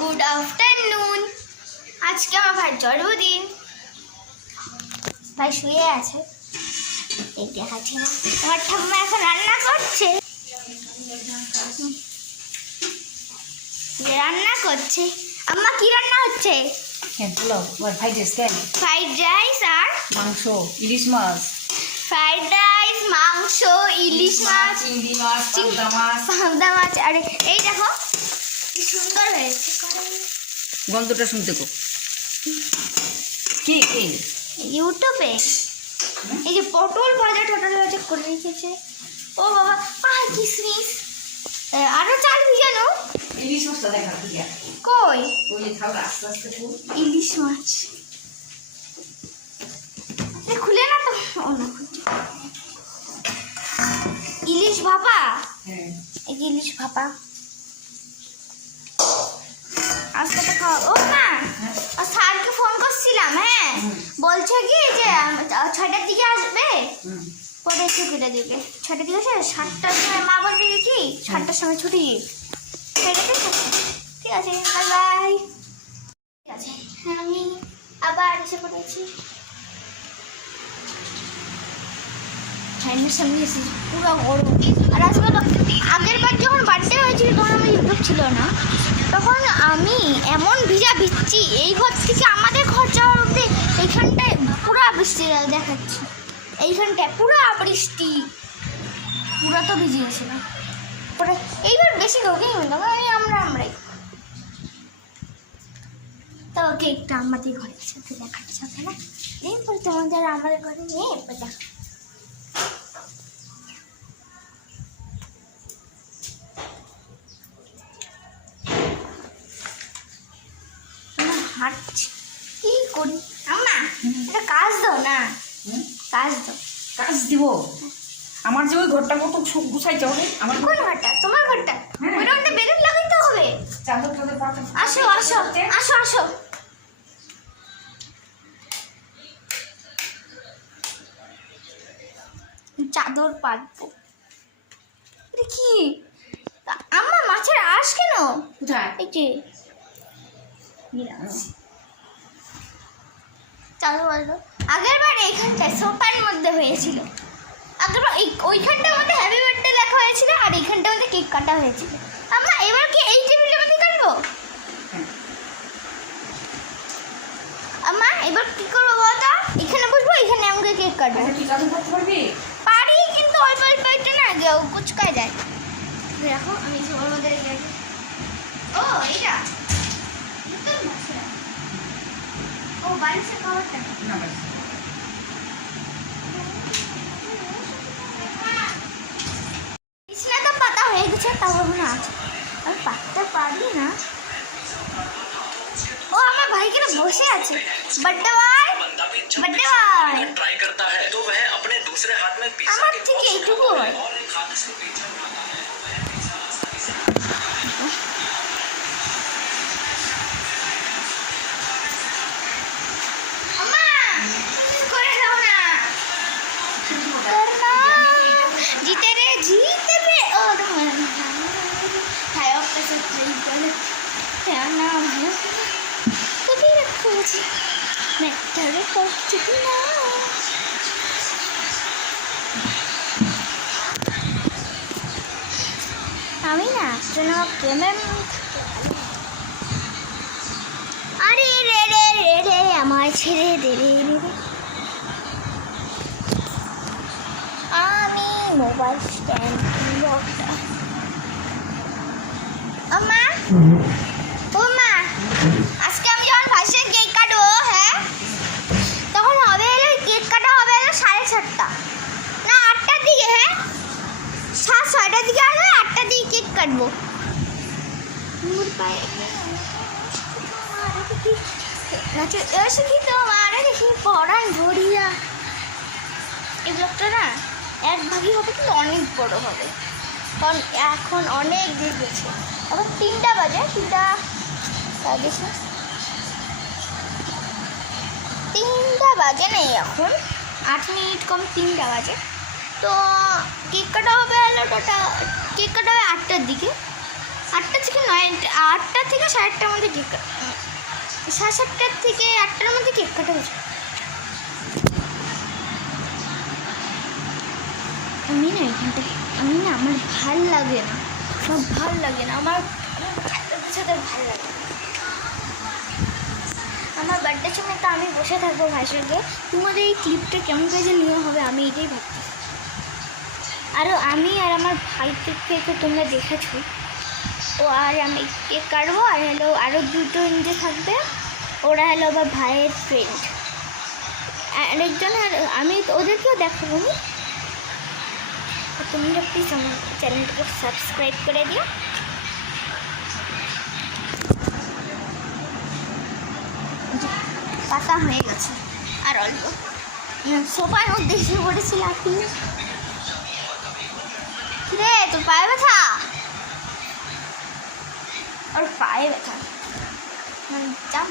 Good afternoon. আজকে আমার ভাইয়ের জন্মদিন। ভাই শুয়ে আছে, এই দেখাচ্ছি না। আমার ঠাম্মা এখন রান্না করছে, আম্মা কি রান্না হচ্ছে? ফ্রাইড রাইস আর মাংস, ইলিশ মাছ, ফ্রাইড রাইস, মাংস, ইলিশ মাছ, চিংড়ি মাছ, পাবদা মাছ। আরে এই দেখো কি সুন্দর হয়েছে। গন্ধটা শুনতে কো কি কি ইউটিউবে এই যে পটল ভাজা করে রেখেছে। ও বাবা, আর কিসমিস, আরো চাল ভিজানো। ইলিশ মাছটা দেখা দিয়া কই ওই থাও আস্তে আস্তে ইলিশ মাছ খুলে না তো। ও না, ইলিশ ভাপা। হ্যাঁ, এই যে ইলিশ ভাপা আজকে তো খাওয়া। ও না, স্যারকে ফোন করছিলাম। হ্যাঁ, বলছে কি যে 6টার দিকে আসবে, পরে ছুটিটা দেবে। 6টার দিকে আসে, 7টার সময় মা বলবে কি 7টার সময় ছুটি। ঠিক আছে, বাই বাই। ঠিক আছে, আমি আবার এসে পড়েছি। ফ্যানের সামনে এসেছি, পুরো গরম। আর আজকে আগের বার যখন বার্থডে হয়েছিল তখন আমার ইউটিউব ছিল না, তখন আমি এমন ভিজছি এই ঘর থেকে আমাদের ঘর যাওয়ার অব্দি। এইখানটায় পুরো বৃষ্টি দেখাচ্ছি, এইখানটায় পুরো বৃষ্টি, পুরো তো ভিজে গেছিল। পরে এইবার বেশি কাউকে আমরাই তো কেকটা আমাদের ঘরে সাথে দেখাচ্ছি না। এরপরে তোমাদের আমাদের ঘরে নিয়ে এরপর দেখা। হাঁটছি কি করি আম্মা, এটা কাজ দাও না, কাজ দাও। কাজ দিব? আমার যে ওই ঘরটা কত গুছাইতে হবে। আমার কোন ঘরটা? তোমার ঘরটা? ওইটা আমাদের বেলুন লাগাইতে হবে। চাদর টাদর পাতা। আসো আসো আসো আসো। চাদর পাতবো। এটা কি আম্মা, মাছের আঁশ কেন? কোথায়? এই যে চাদর পাতবো। আগের বার এইখানটায় সোফার মধ্যে হয়েছিল। আগেরবার ওইখানটার মধ্যে হ্যাপি বার্থডে লেখা হয়েছিল, আর এইখানটার মধ্যে কেক কাটা হয়েছিল। আমরা এবার কি এই টেবিলের মধ্যে কাটবো? আম্মা এবার কি করবো বলতো? এখানে বসবো, এখানে আমাকে কেক কাটবো। তুই চাদর পাততে পারবি? পারি, কিন্তু অল্প অল্প একটু না কুচকায় যায়। দেখো আমি সবার মধ্যে রেখে রাখি। ও এটা ও বালিশের খাবারটা না, বিছনা তো পাতা হয়ে গেছে, তাও না আমি পাততে পারি না। ও আমার ভাই কেন বসে আছে? Birthday boy, birthday boy try करता है तो वह अपने दूसरे हाथ में पिज्जा আমার के থেকে এইটুকু হয়। और एक हाथ से पिज्जा खाता है। अम्मा করে দাও না, করনা জিতে রে ও ভাই ওকে তো প্লে করে না ভাই কবি রাখো জি মেটারে করছি না। আমি না শোনা প্রেমের আরে রে রে রে রে আমায় ছেড়ে দে রে রে। আমি মোবাইল স্ট্যান্ড কিনবটা। আম্মা ও মা, আজকে আমি যখন ফার্স্টে কেক কাটবো, হ্যাঁ তখন হবে এলো কেক কাটা হবে এলো 7:30 না 8টার দিকে। হ্যাঁ 6টার দিকে আসবে, 8টার দিকে কেক কাটবো। মোর পায়ে তোমার দেখি পড়ান ধরিয়া। এই ব্লগটা না এক ভাগই হবে, কিন্তু অনেক বড় হবে, কারণ এখন অনেক দেরি গেছে। এখন 3টা বাজে, 3টা বাজে নেই, এখন 8 মিনিট কম 3টা বাজে। তো কেক কাটা হবে কেক কাটা হবে 8টার দিকে। 8টা থেকে 9, 8টা থেকে না 8:30টার মধ্যে কেক 7:30 থেকে 8টার মধ্যে কেক কাটা হয়েছে। আমি না এখান থেকে আমার ভাল লাগে না, আমার সাথে ভাল লাগে না। আমার বার্থডের সময় তো আমি বসে থাকবো ভাইয়ের সঙ্গে। তোমাদের এই ক্লিপটা কেমন করে যে নেওয়া হবে আমি এটাই ভাবছি। আমি আর আমার ভাইকে তো তোমরা দেখেছো, ও আর আমি কেক কাটবো, আর আরও দুটো নিজে থাকবে, ওরা আমার ভাইয়ের ফ্রেন্ড আরেকজন, আর আমি ওদেরকেও দেখাবো। তোমরা প্লিজ আমার চ্যানেলটাকে সাবস্ক্রাইব করে দিও। পাতা হয়ে গেছে আর অল্প, সোফার মধ্যে এসে পড়েছিল। রে তোর পায়ে ব্যথা, ওর পায়ে ব্যথা জাম।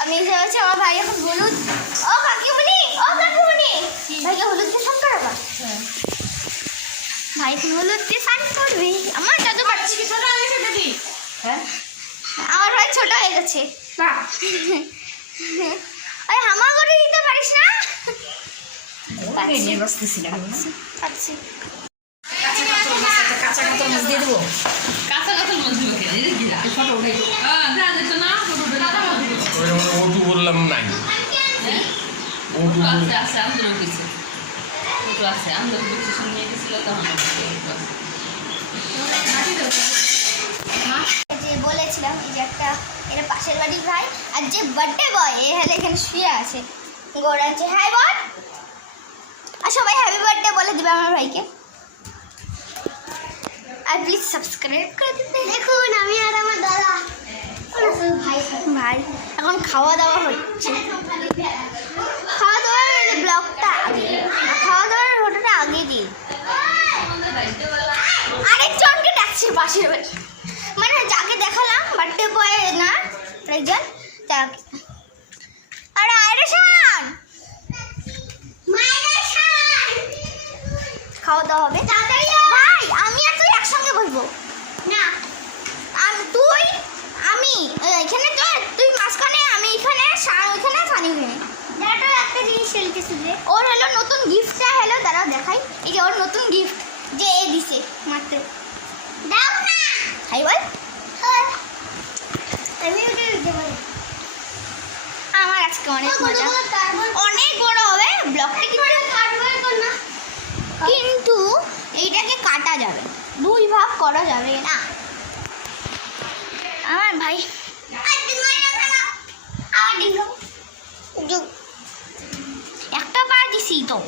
আমি এসে বলছি আমার ভাই এখন হলুদ, ও কাকিমণি ভাইকে হলুদ দিয়ে স্নান করাবা। ভাই হলুদ দিয়ে স্নান করবে, আমার যত পারছি। ছোট হয়ে গেছে দিদি। হ্যাঁ আমার ভাই ছোট হয়ে গেছে। না আরে হামা করে দিতে পারিস না? ওকে নিয়ে বসতেছি না। পাচ্ছি। কাঁচা কাঁচা মাছ দিয়ে দেবো। কাঁচা কাঁচা মাছ দিল কেন? এটা কি রাখ? ফটো উঠাই দেবো। দেখা যেত না, ফটো উঠে কাঁচা মাছ দিল। ওটু বললাম নাই, হ্যাঁ? ওটু ফটো আছে, আন্দোলন কিছু। ফটো আছে, আন্দোলন কিছু শুনে গেছিল তখন যে বলেছিলাম এই যে এটা পাশের বাড়ির ভাই, আর যে বার্থডে বয় এখানে শুয়ে আছে গোড়া আছে। হাই বল, আর সবাই হ্যাপি বার্থডে বলে দিবে আমার ভাইকে। আর প্লিজ সাবস্ক্রাইব করে দিতে। দেখুন আমি আর আমার দাদা ভাই এখন খাওয়া দাওয়া হচ্ছে। খাওয়া দাওয়ার ব্লগটা আগে, খাওয়া দাওয়ার ফটোটা আগে দিই। আরেকজনকে ডাকছে পাশের বাড়ি, মানে যাকে দেখালাম বার্থডে বয় না একজন, তাকে। আরে আয়রেশান খাওয়া দাওয়া হবে ভাই, আমি আর তুই একসঙ্গে বলবো না। তুই আমি এখানে, তুই মাঝখানে, আমি এখানে, ওইখানে সানি ওখানে। একটা জিনিস খেলতেছি যে ওর নতুন গিফটটা দাঁড়াও দেখাই। এই যে ওর নতুন গিফট যে এ দিছে মাত্র, দাও না হাই বল। আমার আজকে অনেক মজা, অনেক বড় হবে ব্লগটা, কিন্তু এইটাকে কাটা যাবে, 2 ভাগ করা যাবে না। আমার ভাই একটা পা দিছি তো,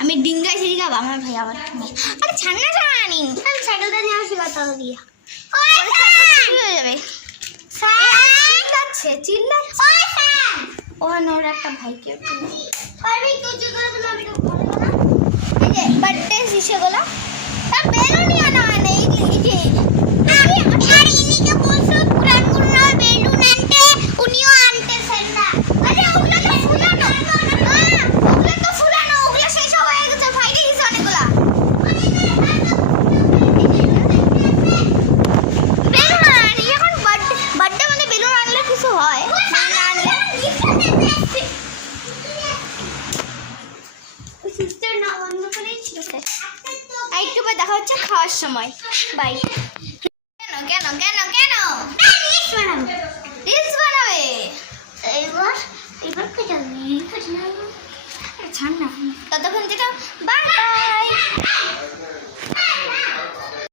আমি ডিঙ্গাই ছেড়ে খাবো। আমার ভাই আবার আরে ছাড়না ছাড়ানি, আমি সাইকেলটা নিয়ে আসি কথা দিয়ে হয়ে যাবে। চিল্লাচ্ছে ওখানে ওর একটা ভাইকে বার্থডে শিশেগুলো তার বেলুনই আনা হয় না। এই যে বেলুন আনতে, উনিও আনতেছেন না। আরে ওগুলো তো ফুলানো, ওগুলো শেষ হয়ে গেছে, ফাইটে গেছে অনেকগুলা। বেলুন আনি এখন, বার্থডে মানে বেলুন আনলে কিছু হয় না, আনলে একটু পর দেখা হচ্ছে খাওয়ার সময়। বাই। কেন রিলস বানাবে এবার ছাড় না, ততক্ষণ যেটা বাই।